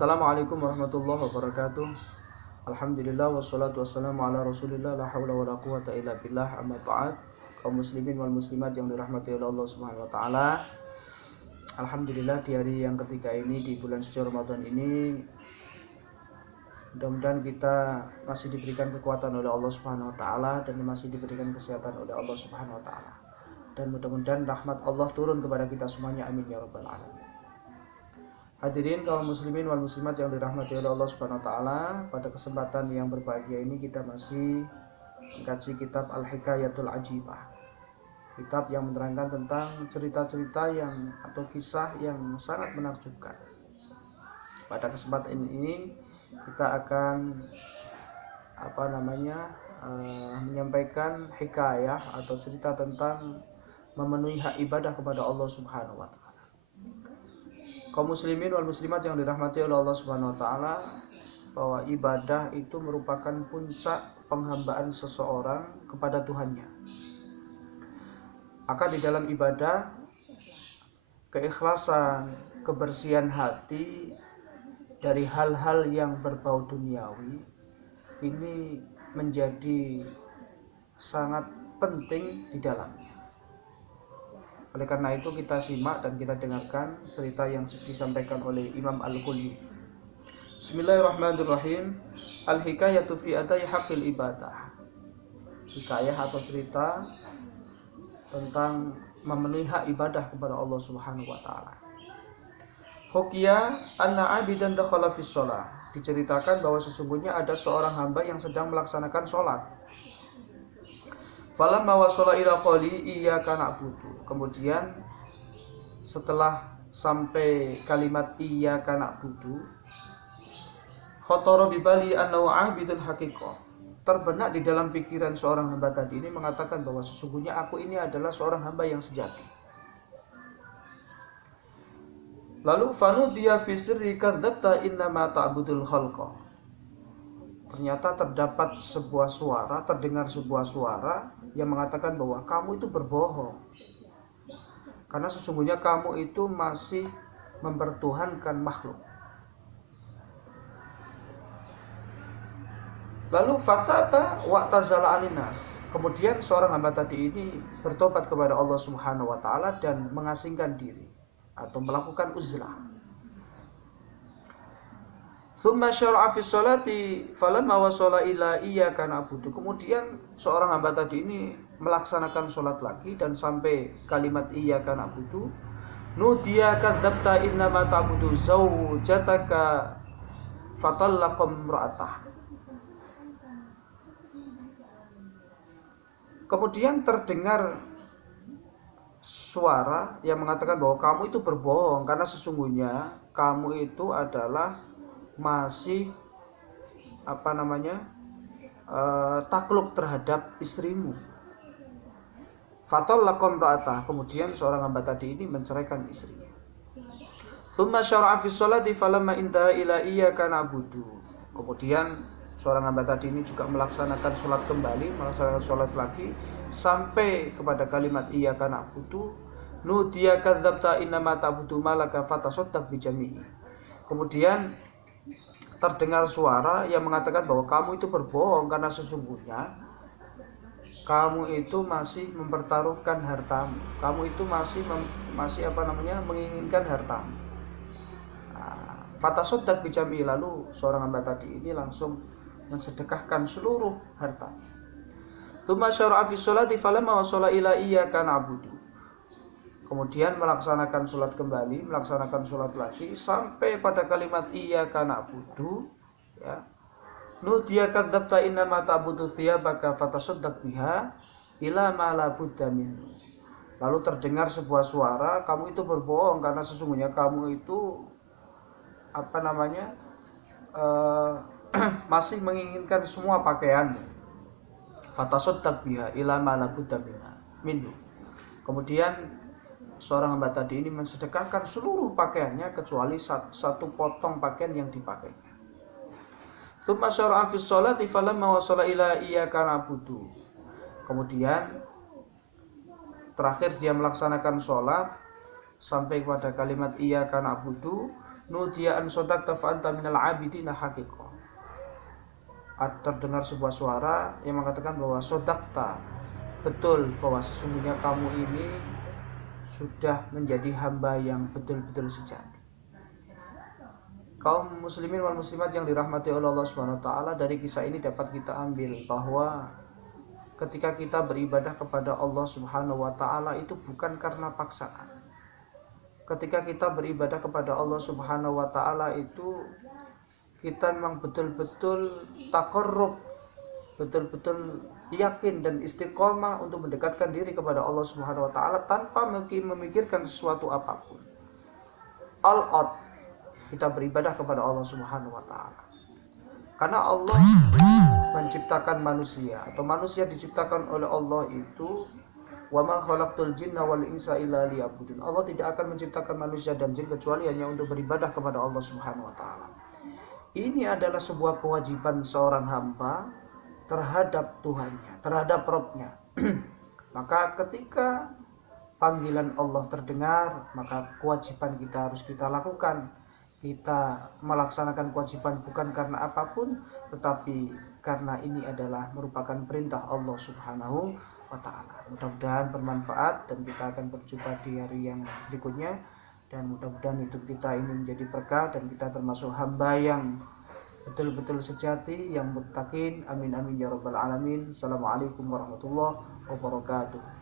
Assalamualaikum warahmatullahi wabarakatuh. Alhamdulillah wassalatu wassalamu ala rasulillah la hawla wa la quwata illa billah amma ba'd. Kaum muslimin wal muslimat yang dirahmati oleh Allah Subhanahu wa taala. Alhamdulillah di hari yang ketiga ini, di bulan suci Ramadan ini, mudah-mudahan kita masih diberikan kekuatan oleh Allah Subhanahu wa taala dan masih diberikan kesehatan oleh Allah Subhanahu wa taala. Dan mudah-mudahan rahmat Allah turun kepada kita semuanya, amin ya rabbal alamin. Hadirin kaum muslimin wal muslimat yang dirahmati oleh Allah Subhanahu wa taala, pada kesempatan yang berbahagia ini kita masih mengkaji kitab Al-Hikayatul Ajibah. Kitab yang menerangkan tentang cerita-cerita yang atau kisah yang sangat menakjubkan. Pada kesempatan ini kita akan menyampaikan hikayah atau cerita tentang memenuhi hak ibadah kepada Allah Subhanahu wa taala. Kaum muslimin wal muslimat yang dirahmati oleh Allah Subhanahu wa taala, bahwa ibadah itu merupakan puncak penghambaan seseorang kepada Tuhannya. Maka di dalam ibadah, keikhlasan, kebersihan hati dari hal-hal yang berbau duniawi ini menjadi sangat penting di dalamnya. Oleh karena itu kita simak dan kita dengarkan cerita yang disampaikan oleh Imam Al-Quli. Bismillahirrahmanirrahim. Al-hikayatu fi adai haqqil ibadah. Hikayah atau cerita tentang memenuhi hak ibadah kepada Allah Subhanahu wa taala. Hukiya anna 'abidan dakhala fi shalah. Diceritakan bahwa sesungguhnya ada seorang hamba yang sedang melaksanakan sholat. Falamma wasala ila qali iyyaka na'budu. Kemudian setelah sampai kalimat iyyaka na'budu, khatara bi bali annahu 'abidun haqiqah. Terbenak di dalam pikiran seorang hamba tadi ini mengatakan bahwa sesungguhnya aku ini adalah seorang hamba yang sejati. Lalu fanudiya fi sirri kadzabta innama ta'budul khalqa. Ternyata terdapat sebuah suara, terdengar sebuah suara yang mengatakan bahwa kamu itu berbohong, karena sesungguhnya kamu itu masih mempertuhankan makhluk. Lalu fataba wa'tazala alinas. Kemudian seorang hamba tadi ini bertobat kepada Allah Subhanahu wa taala dan mengasingkan diri atau melakukan uzlah. Tsumma syara'a fi sholati falamma wasala ila iyyaka na'budu. Kemudian seorang hamba tadi ini melaksanakan sholat lagi dan sampai kalimat iyyaka na'budu, nudiya kadzabta innama ta'budu zawjataka fatallaqa imra'atah. Kemudian terdengar suara yang mengatakan bahwa kamu itu berbohong, karena sesungguhnya kamu itu adalah masih takluk terhadap istrimu. Fatallaqa imra'atah. Kemudian seorang hamba tadi ini menceraikan istrinya. Tsumma syara'a fi sholati falamma intaha ila iyyaka na'budu. Kemudian seorang hamba tadi ini juga melaksanakan sholat kembali, melaksanakan sholat lagi sampai kepada kalimat iyyaka na'budu, nudiya kadzabta innama ta'budu malaka fatasaddaq bi jami'i. Kemudian terdengar suara yang mengatakan bahwa kamu itu berbohong, karena sesungguhnya kamu itu masih mempertaruhkan hartamu, kamu itu masih menginginkan hartamu. Fatasaddaq bi jami'i. Lalu seorang hamba tadi ini langsung mensedekahkan seluruh harta. Tsumma syara'a fi sholati falamma wasala ila iyyaka na'budu. Kemudian melaksanakan sholat kembali, melaksanakan sholat lagi sampai pada kalimat iyyaka na'budu, ya. Nudiya kadzabta innama ta'budu thiyabaka fatasaddaq biha ila ma la budda minhu. Lalu terdengar sebuah suara, kamu itu berbohong, karena sesungguhnya kamu itu masih menginginkan semua pakaianmu. Fatasaddaq biha ila ma la budda minhu. Kemudian seorang hamba tadi ini mensedekahkan seluruh pakaiannya kecuali satu potong pakaian yang dipakainya. Tsumma syara'a fi sholati falamma wasala ila iyyaka na'budu. Kemudian terakhir dia melaksanakan sholat sampai kepada kalimat iyyaka na'budu, nudiya an sadaqta fa anta minal abidina haqiqah. Terdengar sebuah suara yang mengatakan bahwa sodakta, betul bahwa sesungguhnya kamu ini sudah menjadi hamba yang betul-betul sejati. Kaum muslimin wal muslimat yang dirahmati oleh Allah Subhanahu wa taala, dari kisah ini dapat kita ambil bahwa ketika kita beribadah kepada Allah Subhanahu wa taala itu bukan karena paksaan. Ketika kita beribadah kepada Allah Subhanahu wa taala itu kita memang betul-betul taqarrub, betul-betul yakin dan istiqomah untuk mendekatkan diri kepada Allah Subhanahu wa taala tanpa memikirkan sesuatu apapun. All out kita beribadah kepada Allah Subhanahu wa taala. Karena Allah menciptakan manusia atau manusia diciptakan oleh Allah itu wa ma khalaqtul jinna wal insa illa liya'budun. Allah tidak akan menciptakan manusia dan jin kecuali hanya untuk beribadah kepada Allah Subhanahu wa taala. Ini adalah sebuah kewajiban seorang hamba terhadap Tuhannya, terhadap Rabb-nya. Maka ketika panggilan Allah terdengar, maka kewajiban kita harus kita lakukan. Kita melaksanakan kewajiban bukan karena apapun, tetapi karena ini adalah merupakan perintah Allah Subhanahu wa taala. Mudah-mudahan bermanfaat dan kita akan berjumpa di hari yang berikutnya. Dan mudah-mudahan hidup kita ini menjadi berkah dan kita termasuk hamba yang betul-betul sejati, yang muttaqin. Amin amin ya rabbal alamin. Assalamualaikum warahmatullahi wabarakatuh.